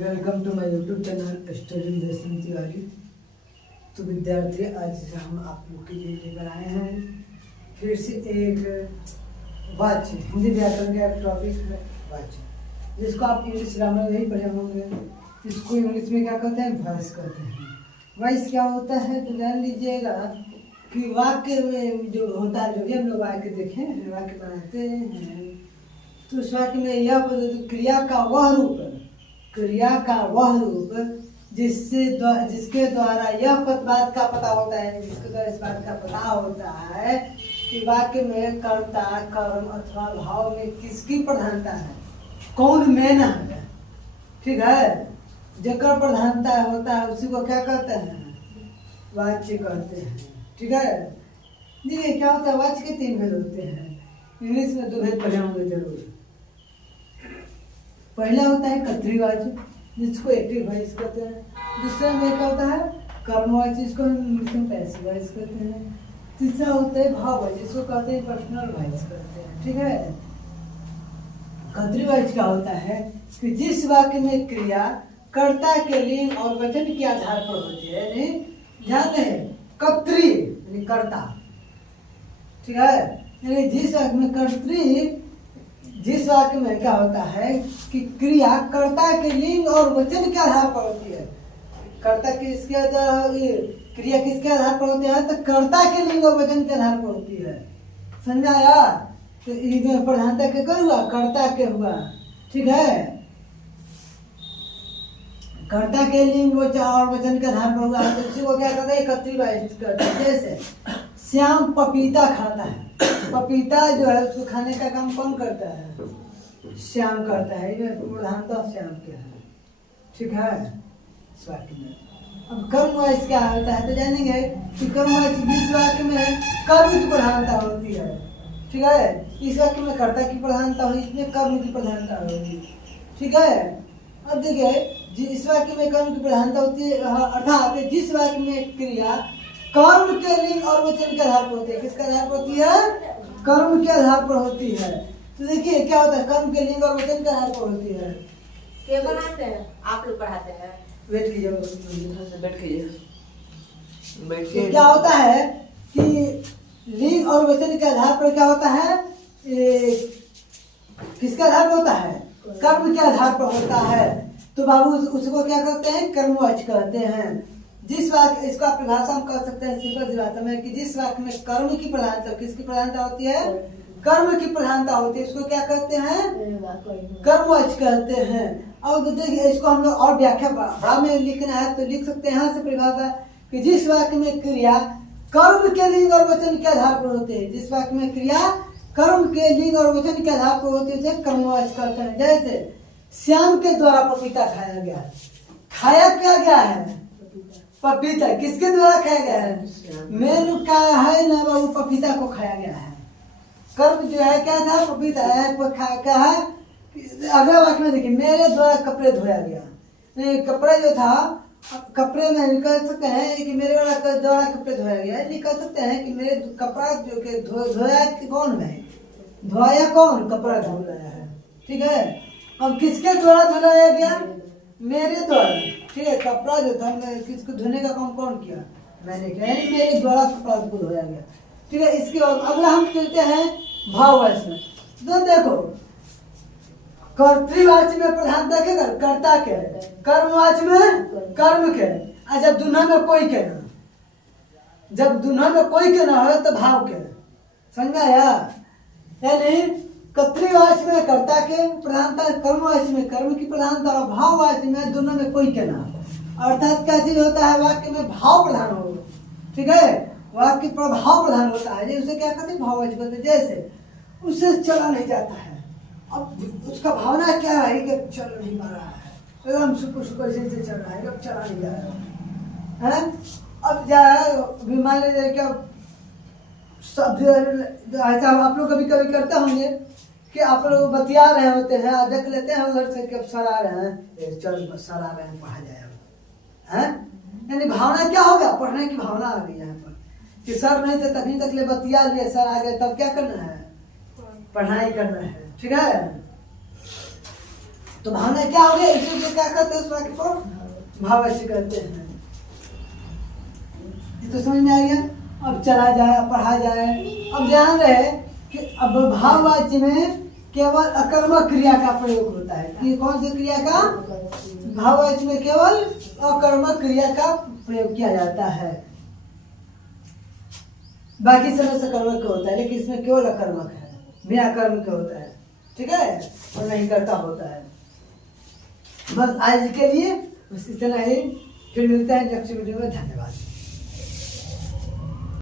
Welcome to my YouTube channel study Darshan Tiwari. तो विद्यार्थी, आज हम आप लोग के लिए लेकर आए हैं फिर से एक वाच्य हिंदी व्याकरण का एक टॉपिक है वाच्य, जिसको आप इंग्लिश ग्रामर में ही पढ़े होंगे। इसको इंग्लिश में क्या कहते हैं? वॉइस कहते हैं। वॉइस क्या होता है तो जान लीजिएगा कि वाक्य में जो होता है, जो भी हम लोग वाक्य देखे हैं, वाक्य बनाते हैं, तो उस वाक्य में यह क्रिया का वह रूप जिसके द्वारा यह बात का पता होता है, जिसके द्वारा इस बात का पता होता है कि वाक्य में कर्ता, कर्म अथवा भाव में किसकी प्रधानता है, कौन मेन है। ठीक है, जेकर प्रधानता होता है उसी को क्या कहते हैं? वाच्य कहते हैं। ठीक है, देखिए क्या होता है, वाच्य के 3 भेद होते हैं। इंग्लिश में 2 भेद पढ़े होंगे जरूर। पहला होता है कर्तृवाच्य, जिसको एक्टिव वॉइस कहते हैं। दूसरा में क्या होता है? कर्मवाच्य, जिसको हम इंग्लिश में पैसिव वॉइस कहते हैं। तीसरा होता है भाववाच्य, जिसको कहते हैं पर्सनल वॉइस कहते हैं। ठीक है, कर्तृवाच्य क्या होता है कि जिस वाक्य में क्रिया कर्ता के लिंग और वचन के आधार पर होती है, यानी ध्यान है कर्तृ यानी कर्ता। ठीक है, यानी जिस वाक्य में कर्तृ, जिस वाक्य में क्या होता है कि क्रिया कर्ता के लिंग और वचन के आधार पर होती है। कर्ता किसके आधार, क्रिया किसके आधार पर होती है? तो कर्ता के लिंग और वचन के आधार पर होती है। समझाया? तो इसमें प्रधानता के कर हुआ, कर्ता के हुआ। ठीक है, कर्ता के लिंग और वचन के आधार पर हुआ, तो इसी को क्या कहते हैं? कर्तृवाच्य कहते हैं। जैसे श्याम पपीता खाता है, पपीता जो है उसको खाने का काम कौन करता है? श्याम करता है। ये प्रधानता श्याम क्या है। ठीक है, इस वाक्य में अब कर्मवाच्य क्या होता है तो जानेंगे कि कर्मवाच्य जिस वाक्य में कर्म की प्रधानता होती है। ठीक है, इस वाक्य में कर्ता की प्रधानता होगी, इसमें कर्म की प्रधानता होगी। ठीक है, अब देखिए इस वाक्य में कर्म की प्रधानता होती है, अर्थात जिस वाक्य में क्रिया कर्म के लिंग और वचन के आधार पर होती है। किसके आधार पर होती है? कर्म के आधार पर होती है। तो देखिए क्या होता है, कर्म के लिंग और वचन के आधार पर होती है। क्या बनाते हैं आप लोग? पढ़ाते हैं? वेट कीजिए, बैठिए। क्या होता है कि लिंग और वचन के आधार पर क्या होता है, किसके आधार पर होता है? कर्म के आधार पर होता है। तो बाबू उसको क्या कहते हैं? कर्मवाच्य कहते हैं। जिस वाक्य, इसको आप भाषा में कह सकते हैं सिंपल सी भाषा में कि जिस वाक्य में कर्म की प्रधानता, किसकी प्रधानता होती है? कर्म की प्रधानता होती है, इसको क्या कहते हैं? कर्मवाच्य कहते हैं। और देखिए इसको हम लोग और व्याख्या बड़ा में लिखना है तो लिख सकते हैं यहाँ से परिभाषा कि जिस वाक्य में क्रिया कर्म के लिंग और वचन के आधार पर होते हैं। जिस वाक्य में क्रिया कर्म के लिंग और वचन के आधार पर होती है कर्मवाच्य कहते हैं। जैसे श्याम के द्वारा पपीता खाया गया, खाया क्या गया है? पपीता। किसके द्वारा खाया गया है? मेनू का है ना बाबू, पपीता को खाया गया है। कर्म जो है क्या था? पपीता है। क्या है? अगला वाक्य में देखिए, मेरे द्वारा कपड़े धोया गया। कपड़े जो था, कपड़े में कह सकते हैं कि मेरे द्वारा कपड़े धोया गया, कह सकते हैं कि मेरे कपड़ा जो के धोया कौन है? धोया कौन? कपड़ा धो रहा है। ठीक है, अब किसके द्वारा धोया गया? मेरे द्वारा। ठीक है, कपड़ा जो था किसको धोने का काम कौन किया? मैंने किया, यानी मेरे द्वारा कपड़ा को धोया गया। ठीक है, इसके बाद अगला हम चलते हैं भाववाच्य में। तो देखो कर्तृवाच्य में प्रधानता के कर्ता के, कर्मवाच्य में कर्म के। जब दुनिया में कोई के ना, जब दुनिया में कोई के ना हो तो भाव के। समझ में आया? यानी कर्तृवाच्य में कर्ता के प्रधानता, कर्मवाच्य में कर्म की प्रधानता और भाववाच्य में दोनों में कोई के ना। अर्थात क्या चीज होता है? वाक्य में भाव प्रधान हो। ठीक है, वाक्य प्रभाव प्रधान होता है, उसे क्या कहते हैं? भाववाच्य कहते हैं। जैसे उससे चला नहीं जाता है, अब उसका भावना क्या है कि चल नहीं पा रहा है, एकदम सुपर सुपर से चल रहा है, अब चला नहीं जा रहा है। अब जाए मान लीजिए क्या शब्द ऐसा आप लोग कभी कभी करते होंगे कि आप लोग बतिया रहे होते हैं, देख लेते हैं उधर से कि सर आ रहे हैं, चल सर आ रहे हैं, पढ़ा जाएगा। यानी भावना क्या हो गया? पढ़ने की भावना आ गई यहाँ पर कि सर नहीं थे तभी तक ले बतिया लिए, सर आ गए तब क्या करना है? पढ़ाई करना है। ठीक है, तो भावना क्या हो गया, इसलिए क्या करते हैं उस वाक्य को भाववाच्य कहते हैं। ये तो समझ में आ गया। अब चला जाए, पढ़ा जाए। अब ध्यान रहे कि अब भाववाच्य में केवल अकर्मक क्रिया का प्रयोग होता है। कि कौन सी क्रिया का? भाववाच्य में केवल अकर्मक क्रिया का प्रयोग किया जाता है, बाकी समय सकर्मक होता है, लेकिन इसमें केवल अकर्मक है, बिना कर्म के होता है। ठीक है, और नहीं करता होता है। बस आज के लिए बस इतना ही, फिर मिलता है नेक्स्ट वीडियो में। धन्यवाद।